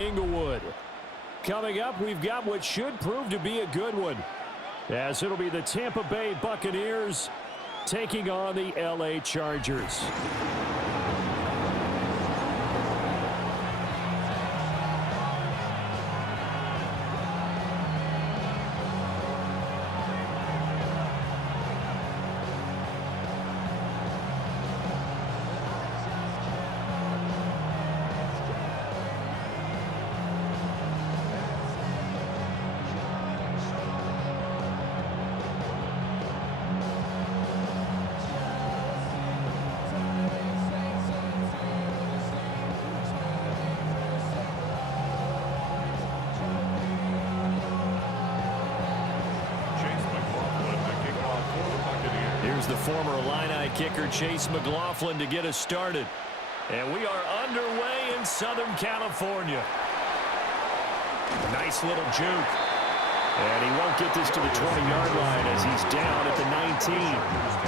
Inglewood. Coming up, we've got what should prove to be a good one, as it'll be the Tampa Bay Buccaneers taking on the LA Chargers. The former Illini kicker Chase McLaughlin to get us started. And we are underway in Southern California. Nice little juke. And he won't get this to the 20-yard line as he's down at the 19.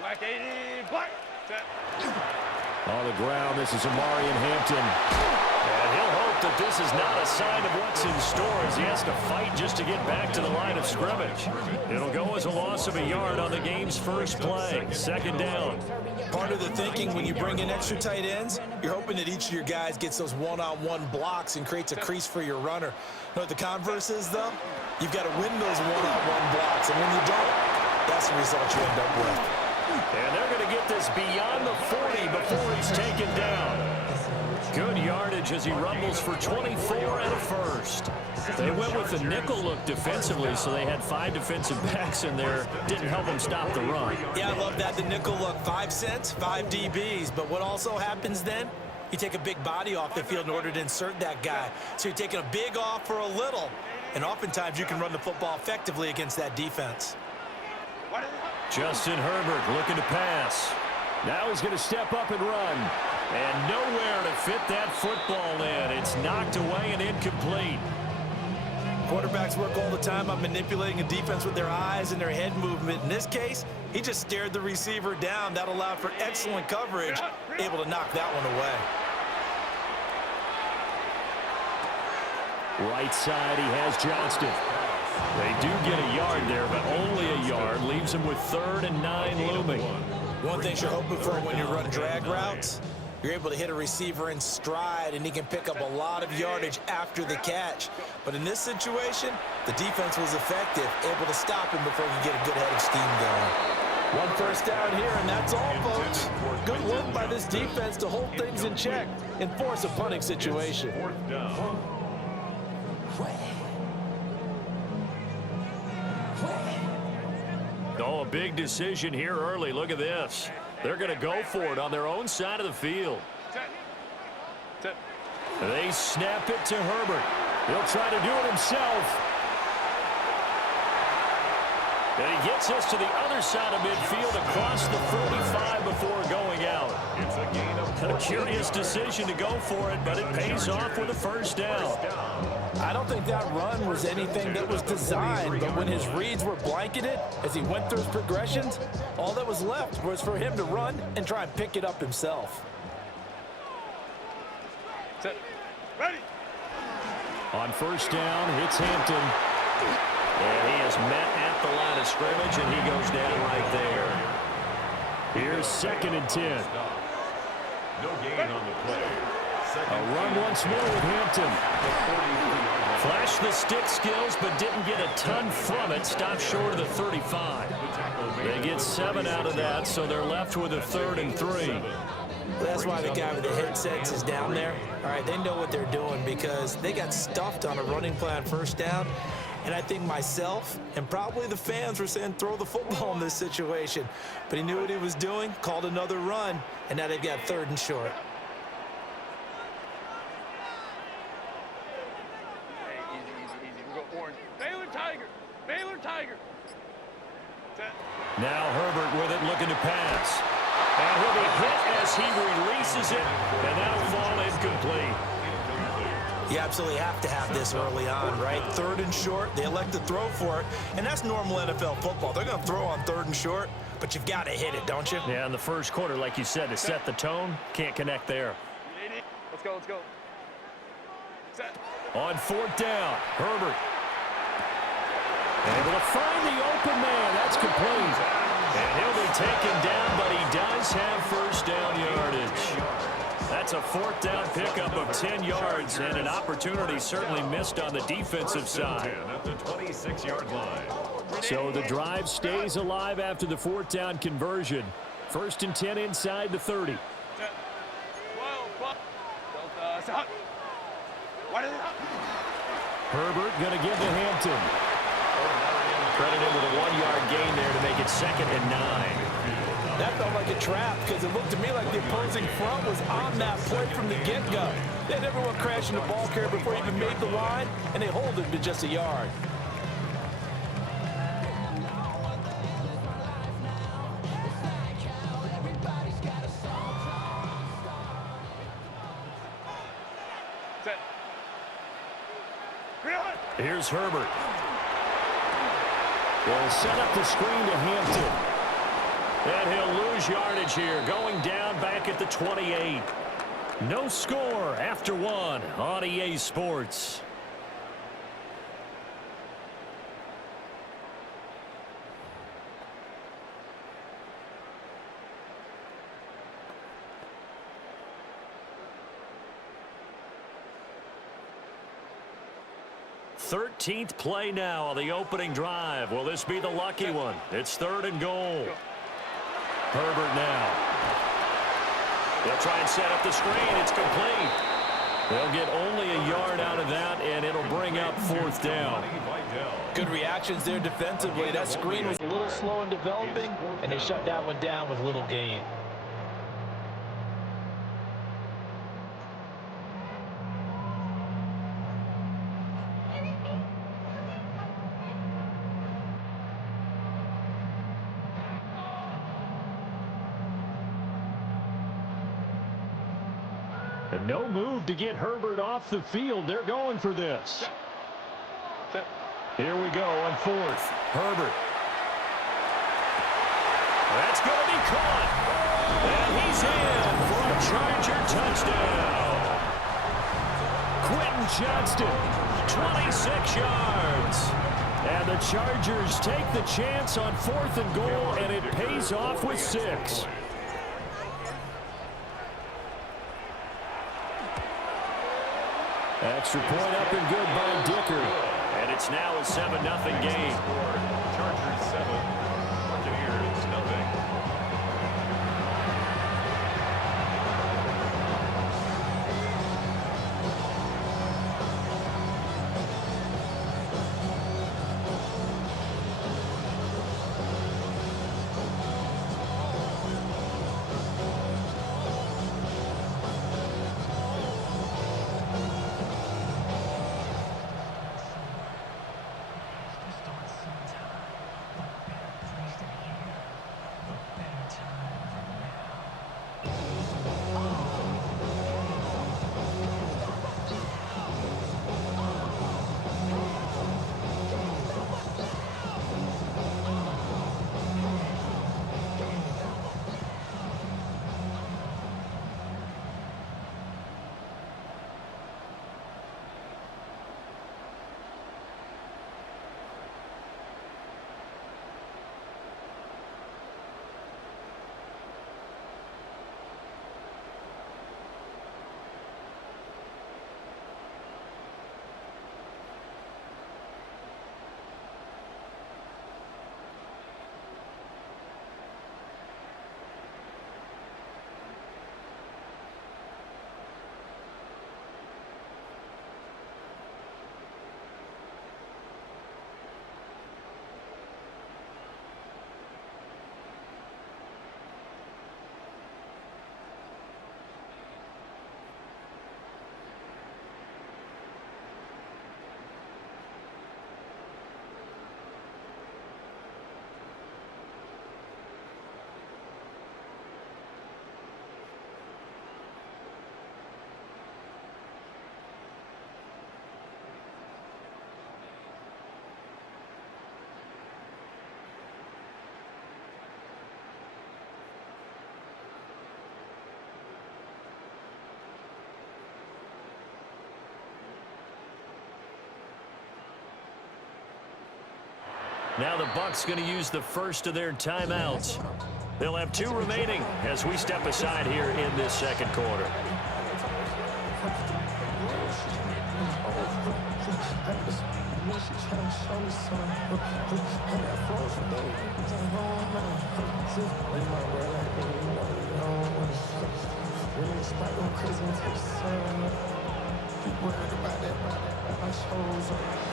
Black 80, black. On the ground, this is Amarian Hampton. And he'll hope that this is not a sign of what's in store as he has to fight just to get back to the line of scrimmage. It'll go as a loss of a yard on the game's first play. Second down. Part of the thinking when you bring in extra tight ends, you're hoping that each of your guys gets those one-on-one blocks and creates a crease for your runner. You know what the converse is, though? You've got to win those one-on-one blocks, and when you don't, that's the result you end up with. And they're going to get this beyond the 40 before he's taken down. Good yardage as he rumbles for 24 and a first. They went with the nickel look defensively, so they had 5 defensive backs in there. Didn't help them stop the run. Yeah, I love that, the nickel look. 5 cents, 5 DBs. But what also happens then? You take a big body off the field in order to insert that guy. So you're taking a big off for a little. And oftentimes you can run the football effectively against that defense. Justin Herbert looking to pass. Now he's going to step up and run. And nowhere to fit that football in. It's knocked away and incomplete. Quarterbacks work all the time on manipulating a defense with their eyes and their head movement. In this case, he just stared the receiver down. That allowed for excellent coverage, able to knock that one away. Right side, he has Johnston. They do get a yard there, but only a yard. Leaves him with 3rd and 9 looming. One thing you're hoping for when you run drag routes, you're able to hit a receiver in stride, and he can pick up a lot of yardage after the catch. But in this situation, the defense was effective, able to stop him before he get a good head of steam going. One first down here, and that's all, folks. Good work by this defense to hold things in check and force a punting situation. Oh, a big decision here early. Look at this. They're going to go for it on their own side of the field. They snap it to Herbert. He'll try to do it himself. And he gets us to the other side of midfield across the 45 before going out. A curious decision to go for it, but it pays off with a first down. I don't think that run was anything that was designed, but when his reads were blanketed as he went through his progressions, all that was left was for him to run and try and pick it up himself. Ready. On first down, hits Hampton. And he is met at the line of scrimmage, and he goes down right there. Here's 2nd and 10. No gain on the play. A run once more with Hampton. Flashed the stick skills, but didn't get a ton from it. Stopped short of the 35. They get 7 out of that, so they're left with a 3rd and 3. That's why the guy with the headsets is down there. All right, they know what they're doing because they got stuffed on a running play on 1st down. And I think myself and probably the fans were saying throw the football in this situation. But he knew what he was doing, called another run, and now they've got 3rd and short. Hey, easy. We go orange. Baylor Tiger. Baylor Tiger. Set. Now Herbert with it, looking to pass. And he'll be hit as he releases it, and that'll fall incomplete. You absolutely have to have this early on, right? 3rd and short, they elect to throw for it, and that's normal NFL football. They're going to throw on 3rd and short, but you've got to hit it, don't you? Yeah, in the first quarter, like you said, to set the tone, can't connect there. Let's go. Set. On 4th down, Herbert. Able to find the open man. That's complete. And he'll be taken down, but he does have 1st down yardage. That's a 4th down pickup of 10 yards, and an opportunity certainly missed on the defensive side. At the 26-yard line. So the drive stays alive after the 4th down conversion. 1st and 10 inside the 30. Set. 12. Delta. Set. What is it? Herbert going to give to Hampton. Credited with a 1-yard gain there to make it 2nd and 9. That felt like a trap because it looked to me like the opposing front was on that play from the get-go. They had everyone crashing the ball carrier before he even made the line, and they hold it to just a yard. Set. Here's Herbert. They'll set up the screen to Hampton. And he'll lose yardage here, going down back at the 28. No score after 1 on EA Sports. Thirteenth play now on the opening drive. Will this be the lucky one? It's 3rd and goal. Herbert now. They'll try and set up the screen. It's complete. They'll get only a yard out of that, and it'll bring up 4th down. Good reactions there defensively. That screen was a little slow in developing, and they shut that one down with little gain. And no move to get Herbert off the field. They're going for this. Here we go on 4th. Herbert. That's going to be caught. And he's in for a Charger touchdown. Quentin Johnston, 26 yards. And the Chargers take the chance on 4th and goal, and it pays off with 6. Extra point up and good by Dicker. And it's now a 7-0 game. Chargers 7, Buccaneers nothing. Now the Bucs going to use the first of their timeouts. They'll have 2 remaining as we step aside here in this second quarter.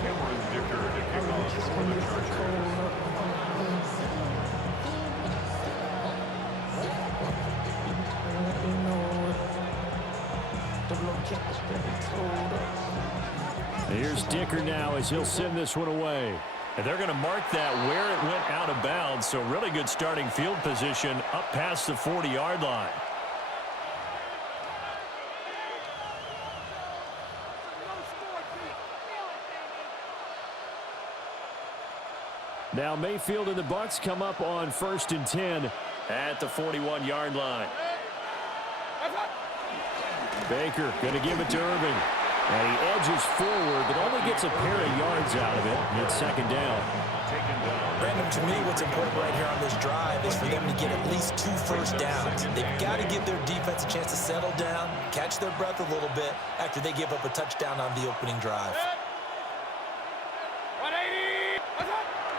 Cameron Dicker to kick off for the Chargers. Here's Dicker now as he'll send this one away. And they're going to mark that where it went out of bounds, so really good starting field position up past the 40-yard line. Now Mayfield and the Bucs come up on 1st and 10 at the 41-yard line. Baker going to give it to Irving. And he edges forward, but only gets a pair of yards out of it. It's 2nd down. Brandon, to me, what's important right here on this drive is for them to get at least 2 first downs. They've got to give their defense a chance to settle down, catch their breath a little bit after they give up a touchdown on the opening drive.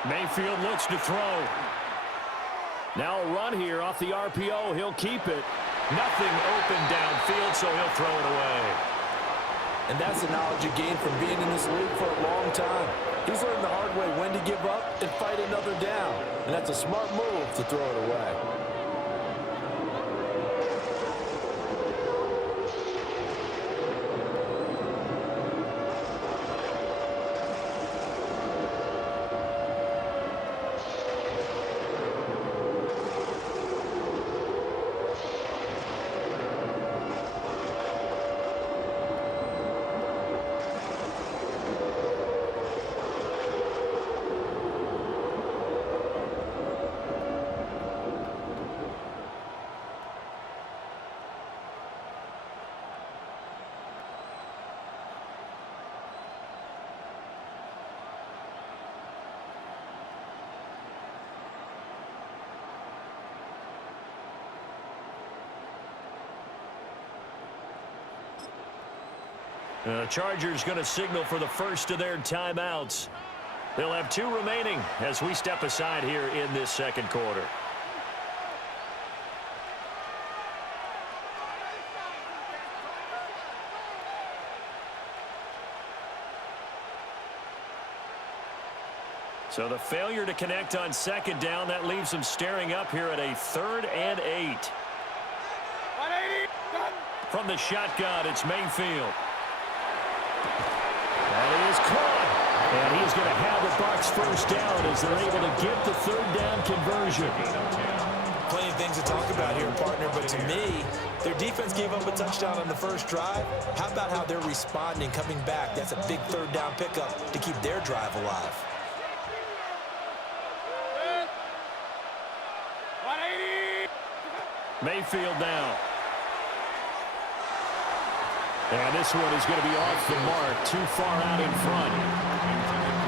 Mayfield looks to throw. Now a run here off the RPO. He'll keep it. Nothing open downfield, so he'll throw it away. And that's the knowledge he gained from being in this league for a long time. He's learned the hard way when to give up and fight another down. And that's a smart move to throw it away. The Chargers going to signal for the first of their timeouts. They'll have 2 remaining as we step aside here in this second quarter. So the failure to connect on 2nd down, that leaves them staring up here at a 3rd and 8. From the shotgun, it's Mayfield. And he is caught. And he's going to have the Bucs first down as they're able to get the 3rd down conversion. Plenty of things to talk about here, partner, but to me, their defense gave up a touchdown on the first drive. How about how they're responding, coming back? That's a big 3rd down pickup to keep their drive alive. Mayfield now. And this one is going to be off the mark, too far out in front.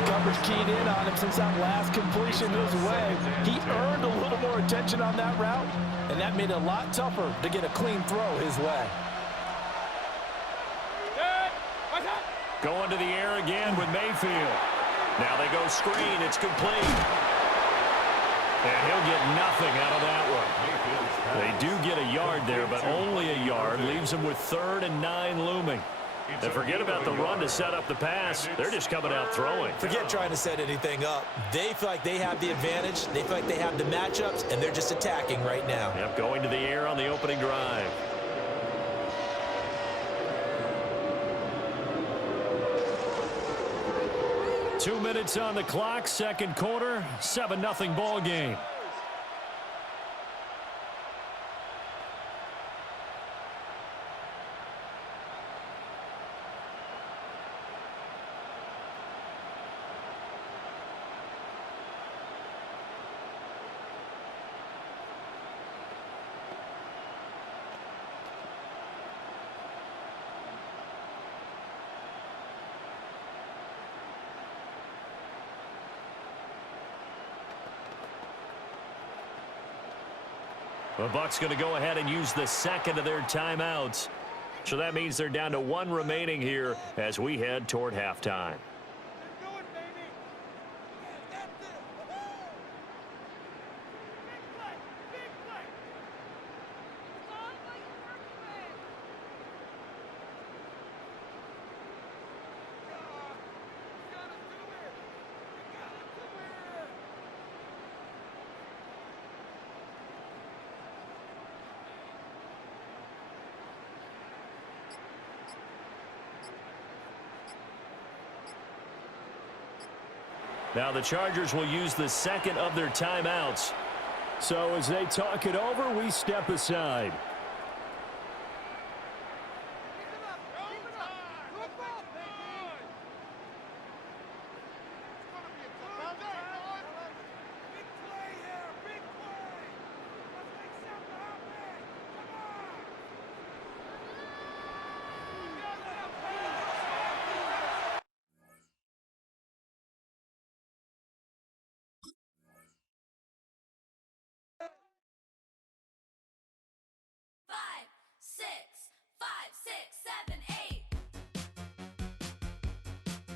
Coverage keyed in on him since that last completion his way. He earned a little more attention on that route, and that made it a lot tougher to get a clean throw his way. Going to the air again with Mayfield. Now they go screen. It's complete. And he'll get nothing out of that one. They do get a yard there, but only a yard. Leaves them with 3rd and 9 looming. And forget about the run to set up the pass. They're just coming out throwing. Forget trying to set anything up. They feel like they have the advantage. They feel like they have the matchups, and they're just attacking right now. Yep, going to the air on the opening drive. Two minutes on the clock, second quarter, 7-0 ball game. The Bucs going to go ahead and use the second of their timeouts. So that means they're down to one remaining here as we head toward halftime. Now the Chargers will use the second of their timeouts. So as they talk it over, we step aside. Five, six,